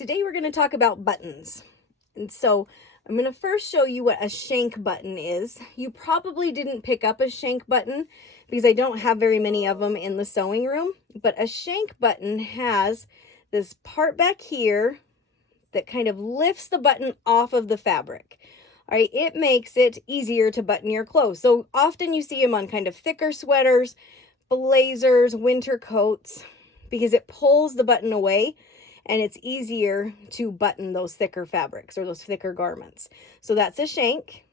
Today we're going to talk about buttons. And so I'm going to first show you what a shank button is. You probably didn't pick up a shank button because I don't have very many of them in the sewing room, but a shank button has this part back here that kind of lifts the button off of the fabric. All right, it makes it easier to button your clothes. So often you see them on kind of thicker sweaters, blazers, winter coats, because it pulls the button away and it's easier to button those thicker fabrics or those thicker garments. So that's a shank.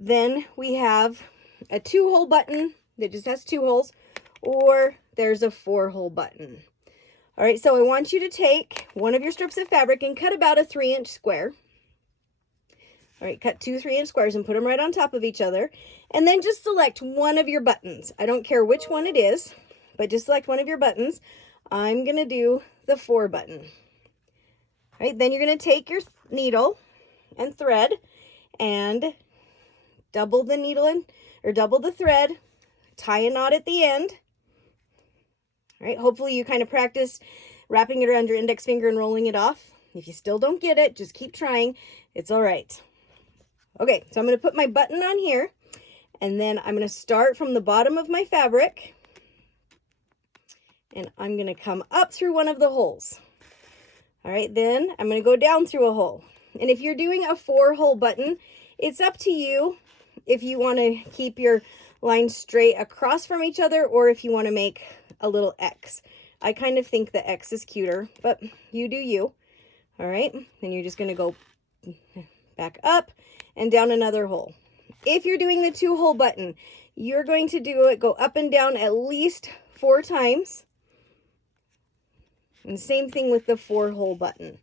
Then we have a 2-hole button that just has 2 holes, or there's a 4-hole button. All right, so I want you to take one of your strips of fabric and cut about a 3-inch square. All right, cut 2 3-inch squares and put them right on top of each other. And then just select one of your buttons. I don't care which one it is, but just select one of your buttons. I'm going to do the 4 button. All right, then you're going to take your needle and thread and double the needle or double the thread, tie a knot at the end. All right, hopefully you kind of practice wrapping it around your index finger and rolling it off. If you still don't get it, just keep trying. It's all right. Okay, so I'm going to put my button on here, and then I'm going to start from the bottom of my fabric, and I'm going to come up through one of the holes. All right, then I'm going to go down through a hole. And if you're doing a 4-hole button, it's up to you if you want to keep your lines straight across from each other or if you want to make a little X. I kind of think the X is cuter, but you do you. All right, then you're just going to go back up and down another hole. If you're doing the 2-hole button, you're going to do it, go up and down at least 4 times. And same thing with the 4-hole button.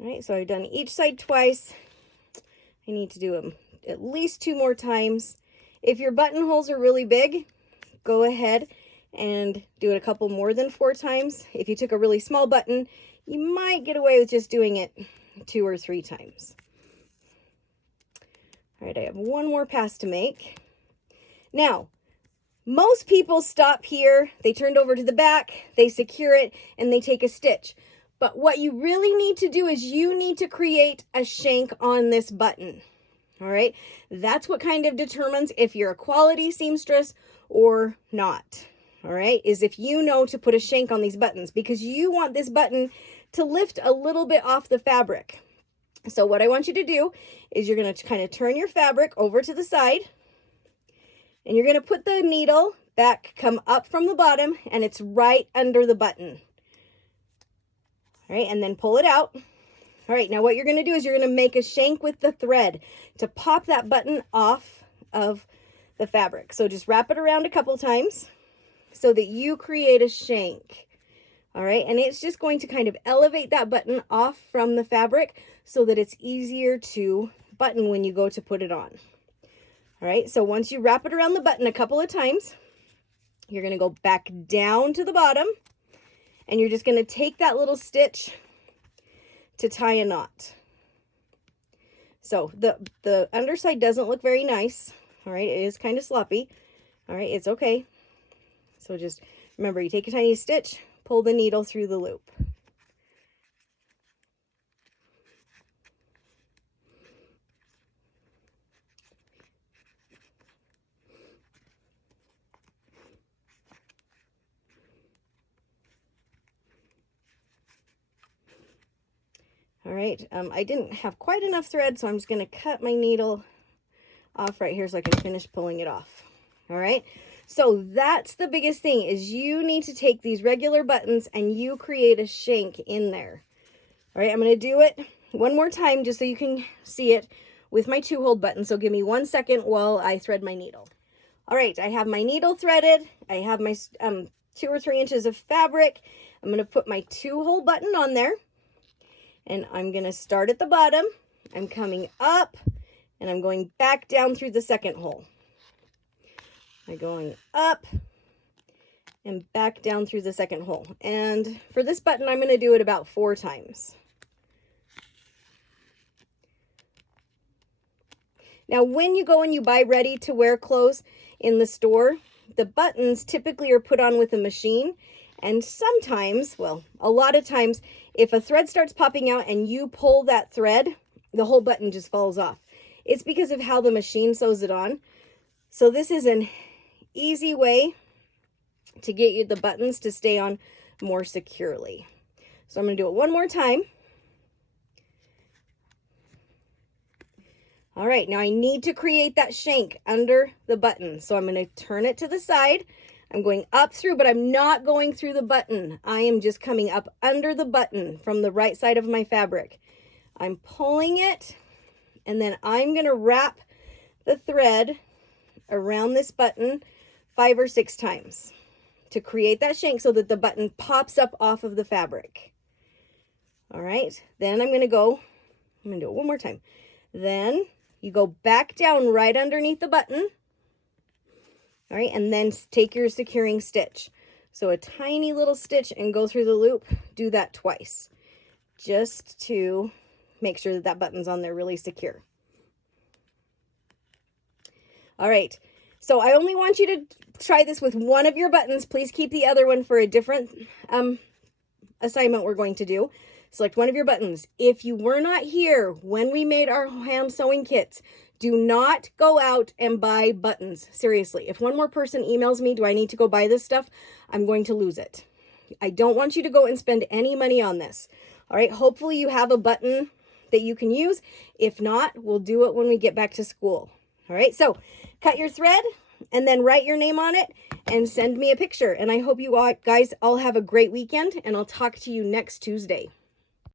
All right, so I've done each side twice. I need to do them at least 2 more times. If your buttonholes are really big, go ahead and do it a couple more than 4 times. If you took a really small button, you might get away with just doing it 2 or 3 times. All right, I have one more pass to make. Now, most people stop here, they turned over to the back, they secure it, and they take a stitch. But what you really need to do is you need to create a shank on this button. All right, that's what kind of determines if you're a quality seamstress or not. All right, is if you know to put a shank on these buttons, because you want this button to lift a little bit off the fabric. So what I want you to do is you're going to kind of turn your fabric over to the side, and you're going to put the needle back, come up from the bottom, and it's right under the button. All right, and then pull it out. All right, now what you're going to do is you're going to make a shank with the thread to pop that button off of the fabric. So just wrap it around a couple times so that you create a shank. All right, and it's just going to kind of elevate that button off from the fabric so that it's easier to button when you go to put it on. All right, so once you wrap it around the button a couple of times, you're going to go back down to the bottom, and you're just going to take that little stitch to tie a knot. So the underside doesn't look very nice. All right, it is kind of sloppy. All right, it's okay. So just remember, you take a tiny stitch, pull the needle through the loop. All right, I didn't have quite enough thread, so I'm just going to cut my needle off right here so I can finish pulling it off. All right, so that's the biggest thing, is you need to take these regular buttons and you create a shank in there. All right, I'm going to do it one more time just so you can see it with my 2-hole button. So give me 1 second while I thread my needle. All right, I have my needle threaded. I have my 2 or 3 inches of fabric. I'm going to put my 2-hole button on there. And I'm going to start at the bottom. I'm coming up, and I'm going back down through the 2nd hole. I'm going up and back down through the 2nd hole. And for this button, I'm going to do it about 4 times. Now, when you go and you buy ready-to-wear clothes in the store, the buttons typically are put on with a machine. And sometimes, well, a lot of times, if a thread starts popping out and you pull that thread, the whole button just falls off. It's because of how the machine sews it on. So this is an easy way to get you the buttons to stay on more securely. So I'm going to do it one more time. All right, now I need to create that shank under the button. So I'm going to turn it to the side. I'm going up through, but I'm not going through the button. I am just coming up under the button from the right side of my fabric. I'm pulling it, and then I'm going to wrap the thread around this button 5 or 6 times to create that shank so that the button pops up off of the fabric. All right, then I'm going to do it one more time. Then you go back down right underneath the button. All right, and then take your securing stitch. So a tiny little stitch and go through the loop. Do that twice, just to make sure that that button's on there really secure. All right, so I only want you to try this with one of your buttons. Please keep the other one for a different assignment we're going to do. Select one of your buttons. If you were not here when we made our hand sewing kits, do not go out and buy buttons. Seriously, if one more person emails me, do I need to go buy this stuff? I'm going to lose it. I don't want you to go and spend any money on this. All right, hopefully you have a button that you can use. If not, we'll do it when we get back to school. All right, so cut your thread and then write your name on it and send me a picture. And I hope you guys all have a great weekend, and I'll talk to you next Tuesday.